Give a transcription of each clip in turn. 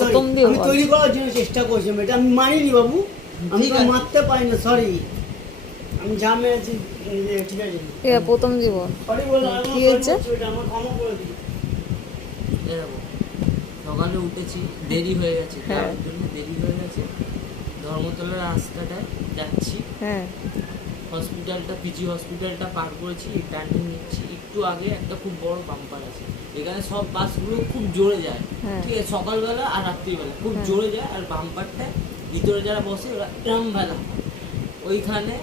প্রথম দিয়ে আমি তৈরি করার জন্য চেষ্টা করছিলাম, এটা আমি মানিনি বাবু, আমি তো মারতে পারি না, সরি, আমি যা মেরেছি ঠিক আছে। প্রথম দিব সরি বলে কি হয়েছে? আমার ক্ষমা করে দিই। সকালে উঠেছি, দেরি হয়ে গেছে, হ্যাঁ। তার জন্য দেরি হয়ে গেছে। ধর্মতলার রাস্তাটায় যাচ্ছি, হ্যাঁ হসপিটালটা, পিজি হসপিটালটা পার করেছি, টার্নিং নিচ্ছি, একটু আগে একটা খুব বড় বাম্পার আছে। এখানে সব বাসগুলো খুব জোরে যায়, হ্যাঁ। ঠিক আছে, সকালবেলা আর রাত্রিবেলা খুব হ্যাঁ। জোরে যায়। আর বাম্পারটা ভিতরে যারা বসে ওরা এরম ভেলা, ওইখানে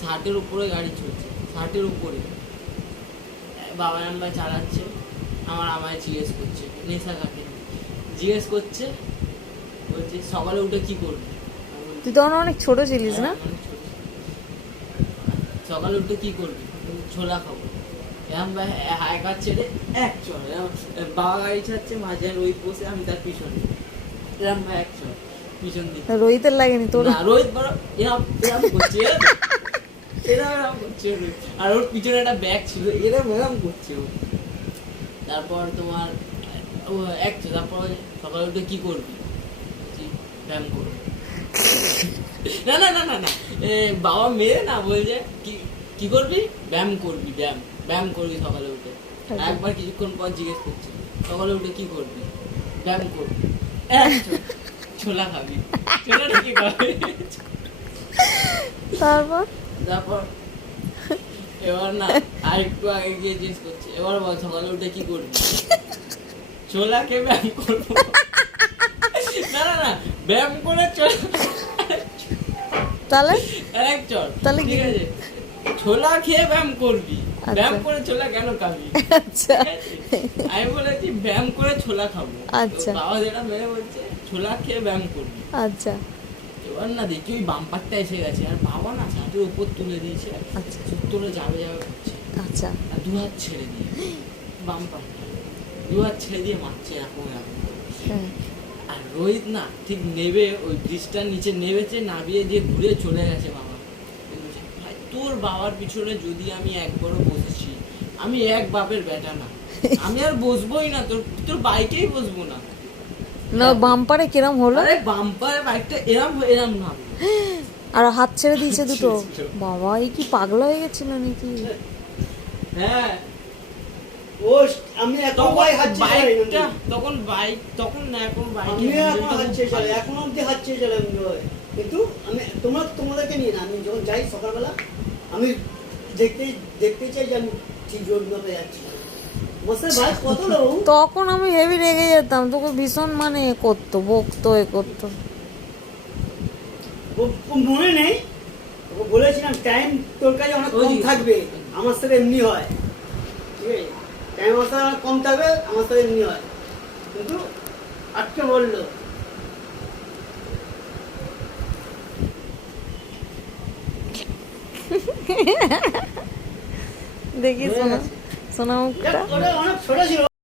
60-এর উপরে গাড়ি চলছে, 60-এর উপরে। বাবা আমরা চালাচ্ছে, আমায় জিজ্ঞেস করছে নেশা কাকে, জিজ্ঞেস করছে, বলছে সকালে উঠে কি করবি। তুই তখন অনেক ছোট ছিলিস না? সকালে উঠে কি করবি, ছোলা খাবো। এরম একা ছেড়ে এক চল, বাবা গাড়ি ছাড়ছে, মাঝে ওই বসে, আমি তার পিছনে, এরম ভাই এক চল পিছন দিকে। রোহিতের লাগেনি তোর? না, রোহিত বড় এরম এরম করছে, এরম করছে রোহিত। আর ওর পিছনে একটা ব্যাগ ছিল, এরম করছে ও। তারপর তোমার এক চল, তারপর সকালে উঠে কি করবি, ব্যায়াম করবি। না না না না না, বাবা মেয়ে না, বলছে কি করবি, ব্যায়াম করবি, ব্যায়াম করবি সকালে উঠে। একবার কিছুক্ষণ পর জিজ্ঞেস করছি সকালে উঠে কি করবি, ব্যায়াম করবি, ছোলা খাবি, ছোলাটা কি খাবি। তারপর এবার না আর একটু আগে গিয়ে জিজ্ঞেস করছি, এবার বল সকালে উঠে কি করবি, ছোলা খেয়ে ব্যায়াম করবো। না না না, ব্যায়াম করে ছোলা, তাহলে এক চল, তাহলে ঠিক আছে, ছোলা খেয়ে ব্যায়াম করবি, আচ্ছা। ব্যায়াম করে ছোলা কেন খাবি। আচ্ছা আমি বলেছি ব্যায়াম করে ছোলা খাবো। আচ্ছা। তো বাবা যেটা মেরে বলছে ছোলা খেয়ে ব্যায়াম করবি। আচ্ছা এবার না দেখি ওই বাম্পারটা এসে গেছে, আর বাবা না ছাদের উপর তুলে দিয়েছে, আচ্ছা। সত্তরে যাবে করছে, আচ্ছা আর দু হাত ছেড়ে দিয়ে বাম্পারটা দু হাত ছেড়ে দিয়ে মারছে এরকম এরকম। হ্যাঁ। আর রোহিত না ঠিক নেবে, ওই ব্রিজটার নিচে নেমেছে, নামিয়ে দিয়ে ঘুরে চলে গেছে বাবা। ভাই তোর বাবার পিছনে যদি আমি একবারও বসেছি, আমি এক বাপের বেটা না, আমি আর বসবোই না, তোর বাইকেই বসবো না। না বাম্পারে কিরম হলো? আরে বাম্পারে বাইকটা এরম না, আর হাত ছেড়ে দিয়েছে দুটো। ছেড়েছিল। বাবা এই কি পাগলা হয়ে গেছিল নাকি? হ্যাঁ ও আমি এখন ভাই হাত বাইকটা তখন বাইক, তখন না এখন বাইকে আমি এখন হাত ছেড়ে এখন অব্দি হাত ছেড়ে আমি ভাই, কিন্তু আমি তোমাদেরকে নিয়ে না, আমি যখন যাই সকালবেলা আমি দেখতে চাই যে আমি ঠিক রোড মতো যাচ্ছি। বসে ভাই কত লোক, তখন আমি হেভি রেগে যেতাম, তোকে ভীষণ মানে করতো, বকতো, এ করতো। মনে নেই ওকে বলেছিলাম টাইম তোর কাছে অনেক কম থাকবে, আমার সাথে এমনি হয়, ঠিক আছে, টাইম আমার সাথে অনেক কম থাকবে, আমার সাথে এমনি হয়, কিন্তু আজকে বললো দেখি সোনা মুখটা অনেক ছোট ছিল।